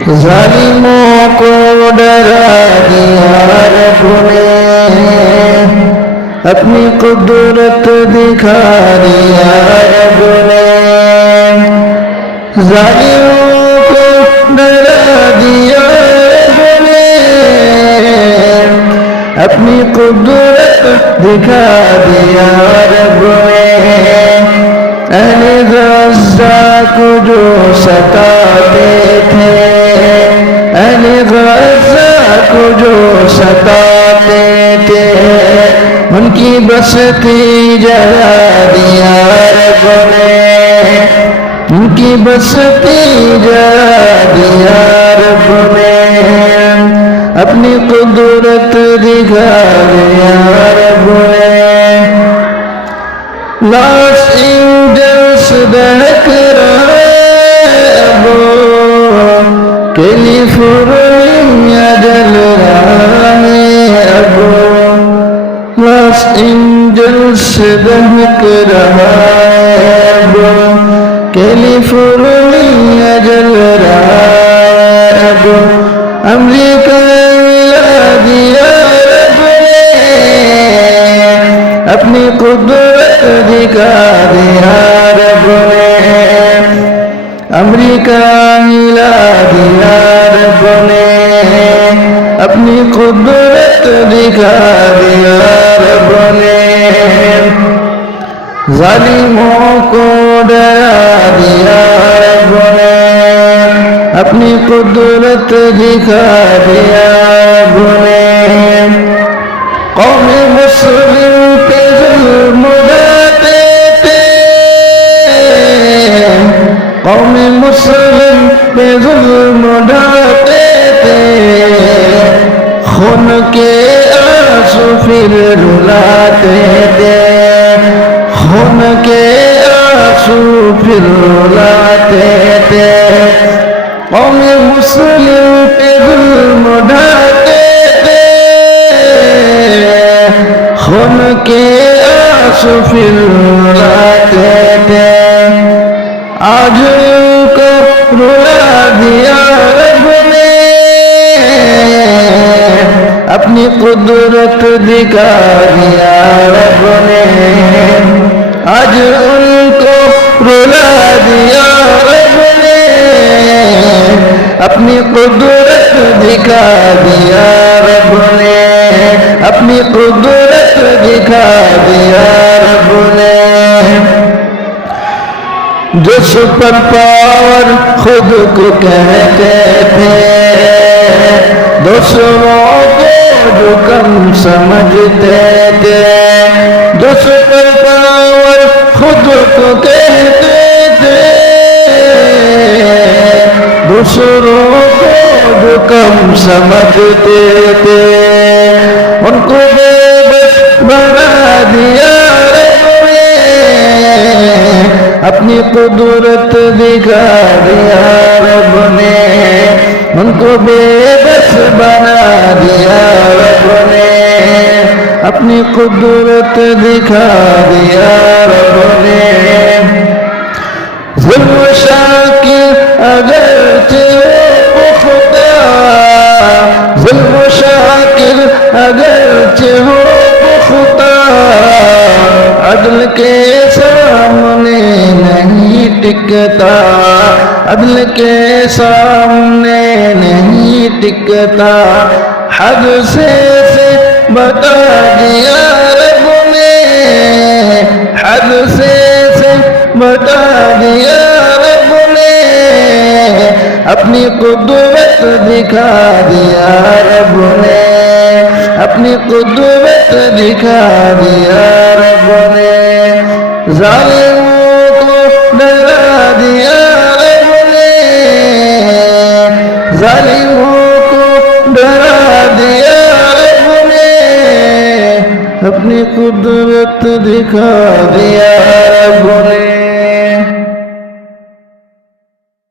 जालिमों को डरा दिया रब ने, अपनी कुदरत दिखा दिया रब ने। जालिमों को डरा दिया रब ने, अपनी कुदरत दिखा दिया रब ने। अहले गज़ा को जो सताते थे, अहले गज़ा को जो सताते थे, उनकी बस्ती जला दिया रब ने, उनकी बस्ती जला दिया रब ने। अपनी कुदरत दिखा दिया रब ने। लॉस एंजल्स दहक रहा है अब, कैलिफोर्निया जल रहा है अब। लॉस एंजल्स दहक रहा है अब, कैलिफोर्निया जल रहा है अब। अमेरिका मिला दिया रब ने, अपनी कुदरत दिखा दिया रब ने। अमेरिका मिला दिया रब ने, अपनी कुदरत दिखा दिया रब ने। जालिमों को डरा दिया रब ने, अपनी कुदरत दिखा दिया रब ने। कौमे मुस्लिम पे जुल्म ढाते थे, कौमे मुस्लिम पे जुल्म ढाते थे, खून के आंसू फिर रुलाते थे, खून के आंसू फिर रुलाते थे। कौमे मुस्लिम पे जुल्म ढाते थे, खून के आंसू फिर रुलाते थे। आज को रुला दिया रब ने, अपनी कुदरत दिखा दिया रब ने। आज उनको रुला दिया रब ने, अपनी कुदरत दिखा दिया रब ने, अपनी कुदरत दिखा दिया रब ने। जो सुपर पावर खुद को कहते थे, दूसरों को जो कम समझते थे, जो सुपर पावर खुद को कहते थे, दूसरों को जो कम समझते थे, उनको बेबस बना दिया रब ने, अपनी कुदरत दिखा दिया रब ने। उनको बेबस बना दिया रब ने, अपनी कुदरत दिखा दिया रब ने। जुल्म शाकिर अगरचे हो खुदा, जुल्म शाकिर अगरचे हो खुदा, अदल के सामने नहीं टिकता, अदल के सामने नहीं टिकता। हद से बता दिया रब ने, हद से बता दिया रब ने, अपनी कुदरत दिखा दिया रब ने, अपनी कुदरत दिखा दिया रब ने। जालिमों को डरा दिया रब ने, जालिमों को डरा दिया रब ने, अपनी कुदरत दिखा दिया रब ने।